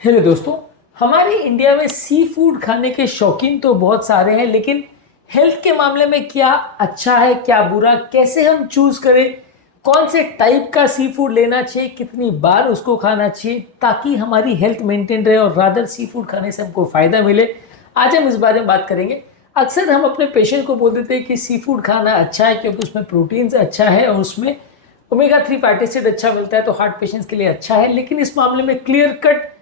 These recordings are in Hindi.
हेलो दोस्तों। हमारे इंडिया में सी फूड खाने के शौकीन तो बहुत सारे हैं, लेकिन हेल्थ के मामले में क्या अच्छा है क्या बुरा, कैसे हम चूज करें, कौन से टाइप का सी फूड लेना चाहिए, कितनी बार उसको खाना चाहिए ताकि हमारी हेल्थ मेंटेन रहे और रादर सी फूड खाने से हमको फायदा मिले। आज हम इस बारे में बात करेंगे। अक्सर हम अपने पेशेंट को बोल देते हैं कि सी फूड खाना अच्छा है क्योंकि उसमें प्रोटीन्स अच्छा है और उसमें ओमेगा 3 फैटी एसिड अच्छा मिलता है, तो हार्ट पेशेंट्स के लिए अच्छा है। लेकिन इस मामले में क्लियर कट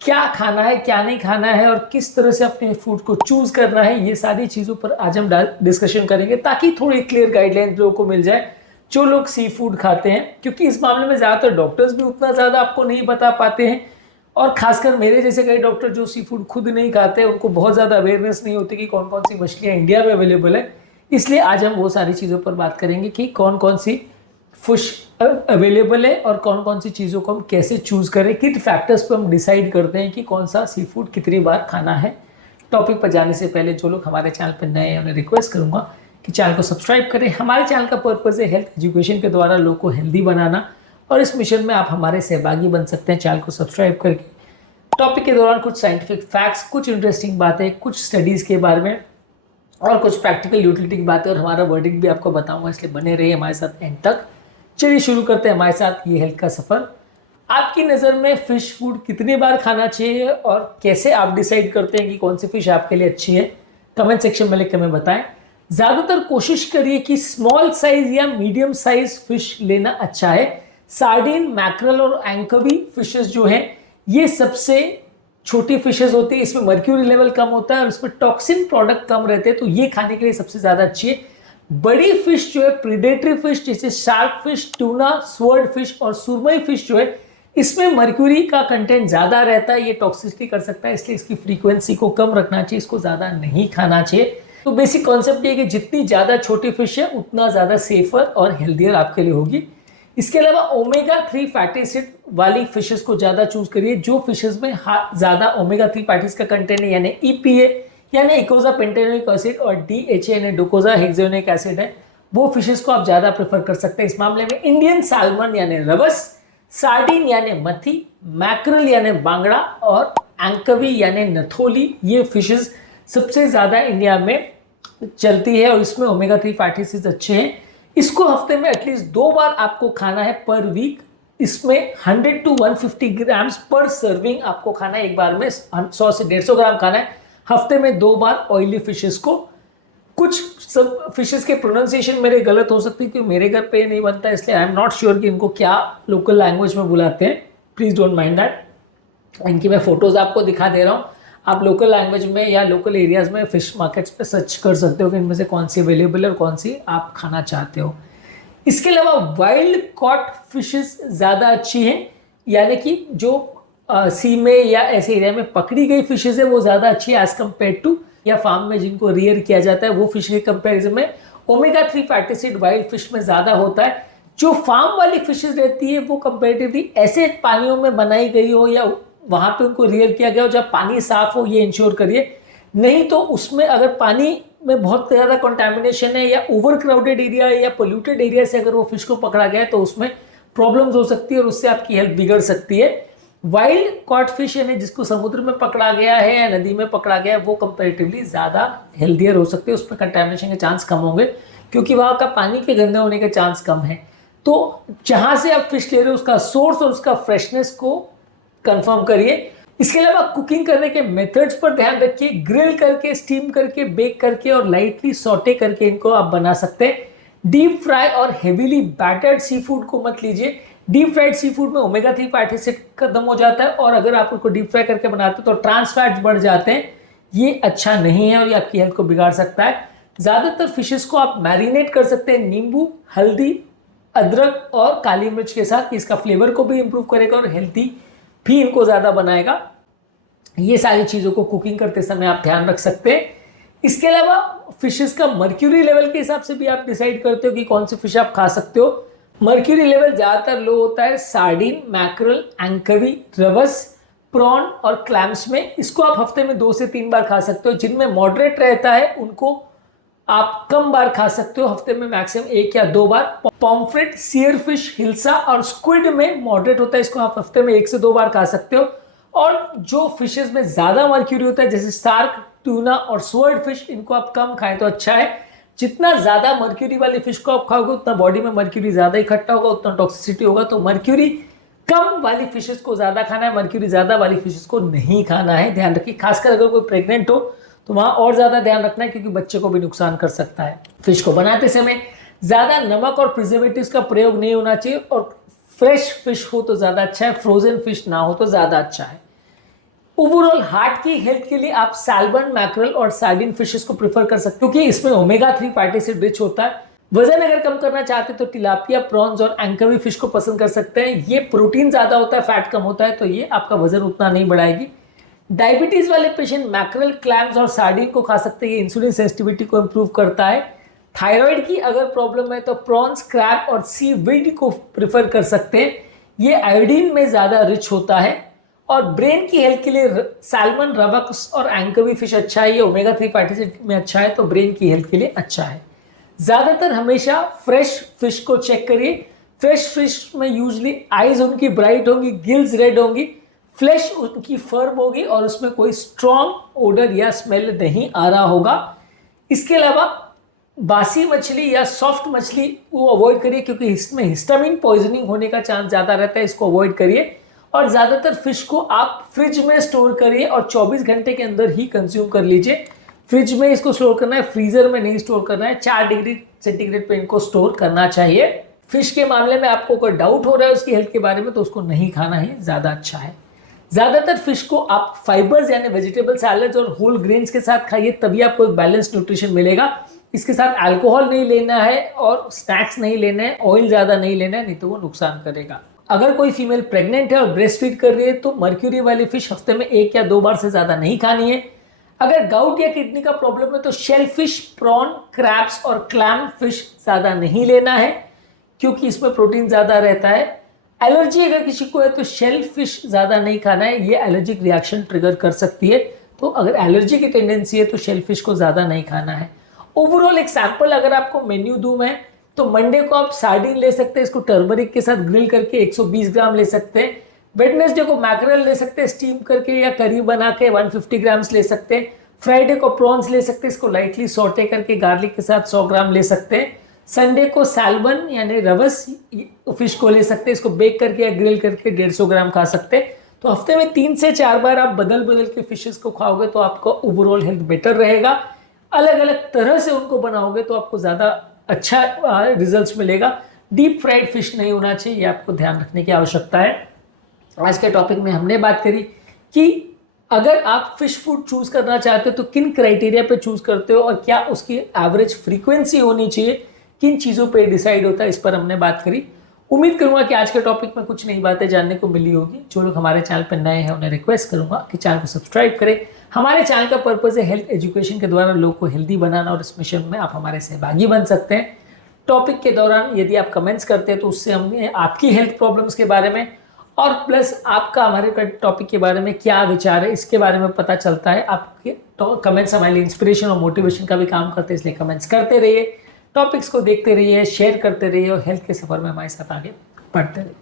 क्या खाना है क्या नहीं खाना है और किस तरह से अपने फूड को चूज करना है, ये सारी चीजों पर आज हम डिस्कशन करेंगे ताकि थोड़ी क्लियर गाइडलाइन लोगों को मिल जाए जो लोग सी फूड खाते हैं। क्योंकि इस मामले में ज्यादातर डॉक्टर्स भी उतना ज्यादा आपको नहीं बता पाते हैं, और खासकर मेरे जैसे कई डॉक्टर जो सी फूड खुद नहीं खाते उनको बहुत ज्यादा अवेयरनेस नहीं होती कि कौन कौन सी मछलियां इंडिया में अवेलेबल है। इसलिए आज हम वो सारी चीजों पर बात करेंगे कि कौन कौन सी फिश अवेलेबल है और कौन कौन सी चीज़ों को हम कैसे चूज करें, किन फैक्टर्स पे हम डिसाइड करते हैं कि कौन सा सी फूड कितनी बार खाना है। टॉपिक पर जाने से पहले जो लोग हमारे चैनल पर नए हैं उन्हें रिक्वेस्ट करूंगा कि चैनल को सब्सक्राइब करें। हमारे चैनल का पर्पज़ है हेल्थ एजुकेशन के द्वारा लोग को हेल्दी बनाना, और इस मिशन में आप हमारे सहभागी बन सकते हैं चैनल को सब्सक्राइब करके। टॉपिक के दौरान कुछ साइंटिफिक फैक्ट्स, कुछ इंटरेस्टिंग बातें, कुछ स्टडीज़ के बारे में और कुछ प्रैक्टिकल यूटिलिटी की बातें और हमारा वर्डिंग भी आपको बताऊंगा, इसलिए बने रहिए हमारे साथ एंड तक। चलिए शुरू करते हैं हमारे साथ ये हेल्थ का सफर। आपकी नज़र में फिश फूड कितनी बार खाना चाहिए और कैसे आप डिसाइड करते हैं कि कौन सी फिश आपके लिए अच्छी है, कमेंट सेक्शन में लिख के हमें बताएं। ज़्यादातर कोशिश करिए कि स्मॉल साइज या मीडियम साइज फिश लेना अच्छा है। सार्डिन, मैक्रल और एंकोवी फिशेस जो हैं ये सबसे छोटी फिशेस होती है, इसमें मर्क्यूरी लेवल कम होता है और इसमें टॉक्सिन प्रोडक्ट कम रहते हैं, तो ये खाने के लिए सबसे ज़्यादा अच्छी है। बड़ी फिश जो है प्रीडेटरी फिश जैसे shark fish, tuna, sword fish और सुरमई फिश जो है इसमें मर्क्यूरी का कंटेंट ज्यादा रहता है, ये टॉक्सिसिटी कर सकता है, इसलिए इसकी फ्रीक्वेंसी को कम रखना चाहिए, इसको ज्यादा नहीं खाना चाहिए। तो बेसिक कॉन्सेप्ट ये कि जितनी ज्यादा छोटी फिश है उतना ज्यादा सेफर और हेल्दियर आपके लिए होगी। इसके अलावा ओमेगा 3 फैटी एसिड वाली फिशेस को ज्यादा चूज करिए। जो फिशेस में ज्यादा ओमेगा 3 फैटीज का कंटेंट है, यानी ईपीए यानी इकोजा पेंटेनोइक एसिड और डीएचए यानी डोकोजा हेक्सेनोइक एसिड है, वो फिशेस को आप ज्यादा प्रेफर कर सकते हैं। इस मामले में इंडियन साल्मन यानी रवस, सार्डिन यानी मथी, मैक्रल यानी बांगड़ा और एंकवी यानी नथोली, ये फिशेस सबसे ज्यादा इंडिया में चलती है और इसमें ओमेगा 3 फैटी एसिड्स अच्छे हैं। इसको हफ्ते में एटलीस्ट 2 बार आपको खाना है पर वीक। इसमें 100 to 150 ग्राम्स पर सर्विंग आपको खाना है, एक बार में 100 से 150 ग्राम खाना है। हफ्ते में 2 बार ऑयली फिशेस को। कुछ सब फिशेस के प्रोनाउंसिएशन मेरे गलत हो सकती है क्योंकि मेरे घर पे नहीं बनता, इसलिए आई एम नॉट श्योर कि इनको क्या लोकल लैंग्वेज में बुलाते हैं, प्लीज डोंट माइंड दैट। इनकी मैं फोटोज आपको दिखा दे रहा हूँ, आप लोकल लैंग्वेज में या लोकल एरियाज में फिश मार्केट्स पे सर्च कर सकते हो कि इनमें से कौन सी अवेलेबल है और कौन सी आप खाना चाहते हो। इसके अलावा वाइल्ड कॉट फिशेस ज़्यादा अच्छी हैं, यानी कि जो सी में या ऐसे एरिया में पकड़ी गई फिशेस है वो ज़्यादा अच्छी है एज कम्पेयर टू या फार्म में जिनको रियर किया जाता है वो फिश के कंपेरिजन में omega 3 fatty acid wild fish में ज़्यादा होता है। जो फार्म वाली फिशेस रहती है वो कंपेरेटिवली ऐसे पानियों में बनाई गई हो या वहाँ पे उनको रियर किया गया हो जब पानी साफ हो, ये इंश्योर करिए। नहीं तो उसमें अगर पानी में बहुत ज़्यादा कंटामिनेशन है या ओवर क्राउडेड एरिया है या पोल्यूटेड एरिया से अगर वो फिश को पकड़ा गया है तो उसमें प्रॉब्लम्स हो सकती है और उससे आपकी हेल्थ बिगड़ सकती है। वाइल्ड कॉट फिश यानी जिसको समुद्र में पकड़ा गया है या नदी में पकड़ा गया है वो कंपेरेटिवली ज़्यादा हेल्दियर हो सकते हैं, उसमें कंटामिनेशन के चांस कम होंगे क्योंकि वहाँ का पानी के गंदे होने के चांस कम है। तो जहाँ से आप फिश ले रहे हो उसका सोर्स और उसका फ्रेशनेस को कंफर्म करिए। इसके अलावा कुकिंग करने के मेथड्स पर ध्यान रखिए। ग्रिल करके, स्टीम करके, बेक करके और लाइटली सॉटे करके इनको आप बना सकते हैं। डीप फ्राई और हेवीली बैटर्ड सी फूड को मत लीजिए। डीप फ्राइड सी फूड में ओमेगा 3 फैटी एसिड खत्म हो जाता है और अगर आप उनको डीप फ्राई करके बनाते हो तो ट्रांस फैट्स बढ़ जाते हैं, ये अच्छा नहीं है और ये आपकी हेल्थ को बिगाड़ सकता है। ज़्यादातर फिशेस को आप मैरिनेट कर सकते हैं नींबू, हल्दी, अदरक और काली मिर्च के साथ, इसका फ्लेवर को भी इंप्रूव करेगा और हेल्थी भी इनको ज़्यादा बनाएगा। ये सारी चीज़ों को कुकिंग करते समय आप ध्यान रख सकते हैं। इसके अलावा फिशेस का मर्क्यूरी लेवल के हिसाब से भी आप डिसाइड करते हो कि कौन सी फिश आप खा सकते हो। मर्क्यूरी लेवल ज़्यादातर लो होता है सार्डिन, मैक्रल, एंकवी, रवस, प्रॉन और क्लैम्स में। इसको आप हफ्ते में 2 से 3 बार खा सकते हो। जिनमें मॉडरेट रहता है उनको आप कम बार खा सकते हो, हफ्ते में मैक्सिमम 1 या 2 बार। पॉम्फ्रेट, सीयर फिश, हिल्सा और स्क्विड में मॉडरेट होता है, इसको आप हफ्ते में 1 से 2 बार खा सकते हो। और जो फिशेस में ज़्यादा मर्क्यूरी होता है जैसे शार्क, ट्यूना और स्वर्ड फिश, इनको आप कम खाएं तो अच्छा है। जितना ज़्यादा मर्क्यूरी वाली फिश को आप खाओगे उतना बॉडी में मर्क्यूरी ज़्यादा इकट्ठा होगा, उतना टॉक्सिसिटी होगा। तो मर्क्यूरी कम वाली फिशेस को ज़्यादा खाना है, मर्क्यूरी ज़्यादा वाली फिशेस को नहीं खाना है। ध्यान रखिए, खासकर अगर कोई प्रेग्नेंट हो तो वहाँ और ज़्यादा ध्यान रखना है क्योंकि बच्चे को भी नुकसान कर सकता है। फिश को बनाते समय ज़्यादा नमक और प्रिजर्वेटिव्स का प्रयोग नहीं होना चाहिए और फ्रेश फिश हो तो ज़्यादा अच्छा है, फ्रोजन फिश ना हो तो ज़्यादा अच्छा है। ओवरऑल हार्ट की हेल्थ के लिए आप सैल्मन, मैकरल और सार्डिन फिशेस को प्रेफर कर सकते हो क्योंकि इसमें ओमेगा 3 फैटी एसिड रिच होता है। वजन अगर कम करना चाहते तो टिलापिया, प्रॉन्स और एंकवी फिश को पसंद कर सकते हैं। ये प्रोटीन ज्यादा होता है, फैट कम होता है, तो ये आपका वजन उतना नहीं बढ़ाएगी। डायबिटीज वाले पेशेंट मैकरल, क्लैम्स और सार्डिन को खा सकते हैं। ये इंसुलिन सेंसिटिविटी को इंप्रूव करता है। थायराइड की अगर प्रॉब्लम है तो प्रॉन्स, क्रैब और सी वीड को प्रेफर कर सकते हैं। ये आयोडीन में ज्यादा रिच होता है। और ब्रेन की हेल्थ के लिए सैल्मन, रबक्स और एंकवी फिश अच्छा है। ये ओमेगा 3 फैटी एसिड में अच्छा है, तो ब्रेन की हेल्थ के लिए अच्छा है। ज्यादातर हमेशा फ्रेश फिश को चेक करिए। फ्रेश फिश में यूजली आईज उनकी ब्राइट होंगी, गिल्स रेड होंगी, फ्लैश उनकी फर्म होगी और उसमें कोई स्ट्रॉन्ग ओडर या स्मेल नहीं आ रहा होगा। इसके अलावा बासी मछली या सॉफ्ट मछली को अवॉइड करिए क्योंकि इसमें हिस्टामिन पॉइजनिंग होने का चांस ज़्यादा रहता है, इसको अवॉइड करिए। और ज़्यादातर फिश को आप फ्रिज में स्टोर करिए और 24 घंटे के अंदर ही कंज्यूम कर लीजिए। फ्रिज में इसको स्टोर करना है, फ्रीजर में नहीं स्टोर करना है। 4 डिग्री सेंटीग्रेड पे इनको स्टोर करना चाहिए। फिश के मामले में आपको कोई डाउट हो रहा है उसकी हेल्थ के बारे में तो उसको नहीं खाना ही ज़्यादा अच्छा है। ज़्यादातर फिश को आप फाइबर्स यानी वेजिटेबल सैलड्स और होल ग्रेन्स के साथ खाइए, तभी आपको एक बैलेंस न्यूट्रिशन मिलेगा। इसके साथ अल्कोहल नहीं लेना है और स्नैक्स नहीं लेना है, ऑयल ज़्यादा नहीं लेना है, नहीं तो वो नुकसान करेगा। अगर कोई फीमेल प्रेग्नेंट है और ब्रेस्ट फीड कर रही है तो मर्क्यूरी वाली फिश हफ्ते में 1 या 2 बार से ज़्यादा नहीं खानी है। अगर गाउट या किडनी का प्रॉब्लम है तो शेल फिश, प्रॉन, क्रैब्स और क्लैम फिश ज़्यादा नहीं लेना है क्योंकि इसमें प्रोटीन ज़्यादा रहता है। एलर्जी अगर किसी को है तो शेल फिश ज़्यादा नहीं खाना है, ये एलर्जिक रिएक्शन ट्रिगर कर सकती है। तो अगर एलर्जी की टेंडेंसी है तो शेल फिश को ज़्यादा नहीं खाना है। ओवरऑल एक सैंपल अगर आपको मेन्यू दूं मैं तो मंडे को आप सार्डिन ले सकते हैं, इसको टर्मरिक के साथ ग्रिल करके 120 ग्राम ले सकते हैं। वेडनेसडे को मैकरल ले सकते हैं स्टीम करके या करी बना के 150 ग्राम्स ले सकते हैं। फ्राइडे को प्रॉन्स ले सकते हैं, इसको लाइटली सॉटे करके गार्लिक के साथ 100 ग्राम ले सकते हैं। संडे को सैल्मन यानी रवस फिश को ले सकते हैं, इसको बेक करके या ग्रिल करके 150 ग्राम खा सकते हैं। तो हफ्ते में 3 से 4 बार आप बदल बदल के फिशेस को खाओगे तो आपका ओवरऑल हेल्थ बेटर रहेगा। अलग अलग तरह से उनको बनाओगे तो आपको ज़्यादा अच्छा रिजल्ट्स मिलेगा। डीप फ्राइड फिश नहीं होना चाहिए, ये आपको ध्यान रखने की आवश्यकता है। आज के टॉपिक में हमने बात करी कि अगर आप फिश फूड चूज करना चाहते हो तो किन क्राइटेरिया पे चूज करते हो और क्या उसकी एवरेज फ्रीक्वेंसी होनी चाहिए, किन चीज़ों पे डिसाइड होता है, इस पर हमने बात करी। उम्मीद करूंगा कि आज के टॉपिक में कुछ नई बातें जानने को मिली होगी। जो लोग हमारे चैनल पर नए हैं उन्हें रिक्वेस्ट करूंगा कि चैनल को सब्सक्राइब करें। हमारे चैनल का पर्पज़ है हेल्थ एजुकेशन के द्वारा लोग को हेल्दी बनाना और इस मिशन में आप हमारे सहभागी बन सकते हैं। टॉपिक के दौरान यदि आप कमेंट्स करते हैं तो उससे हमें आपकी हेल्थ प्रॉब्लम्स के बारे में और प्लस आपका हमारे टॉपिक के बारे में क्या विचार है इसके बारे में पता चलता है। आपके कमेंट्स हमारे लिए इंस्पिरेशन और मोटिवेशन का भी काम करते हैं, इसलिए कमेंट्स करते रहिए, टॉपिक्स को देखते रहिए, शेयर करते रहिए और हेल्थ के सफर में हमारे साथ आगे बढ़ते रहिए।